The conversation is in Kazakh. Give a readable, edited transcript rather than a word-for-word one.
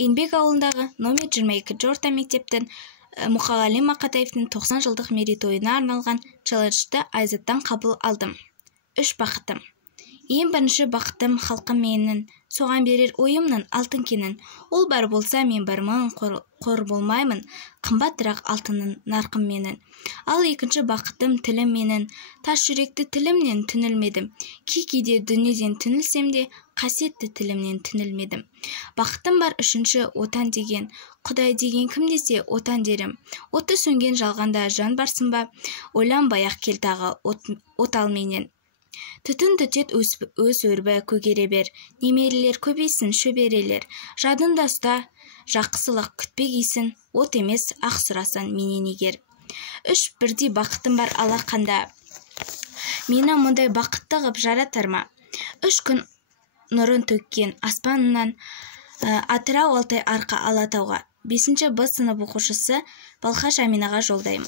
Еңбек ауылындағы номер 22 орта мектептің Мұқағали Мақатаевтың 90 жылдық мерейтойына арналған челленджді Айзаттан қабыл алдым. 3 бақытым. Ең бірінші бақытым халқым менің, соған берер ойымның алтын кенін. Ол бар болса мен бармын, қор болмаймын, қымбатырақ алтынның нарқым менің. Ал екінші бақытым тілім менің, тас жүректі тілімнен түнілмедім. Кейде дүниеден түнілсем де, қасиетті тілімнен түнілмедім. Бақытым бар үшінші отан деген, Құдай деген кім десе отан дерім. Оты сөнген жалғанда жан барсын ба, ойланбай-ақ кел тағы отал менен. Түтін түтет өз өрбі көгере бер, немерелер көбейсін шөберелер. Жадында ұста, жақсылық күтпегейсін, от емес ақ сұрасан менен егер. 3 бірдей бақытым бар алақанда, мені мұндай бақытты ғып жаратар ма? 3 күн нұрын төккен аспанынан, Атырау Алтай арқа Алатауға. 5-ші Б сынып оқушысы Балқаш Аминаға жолдаймын.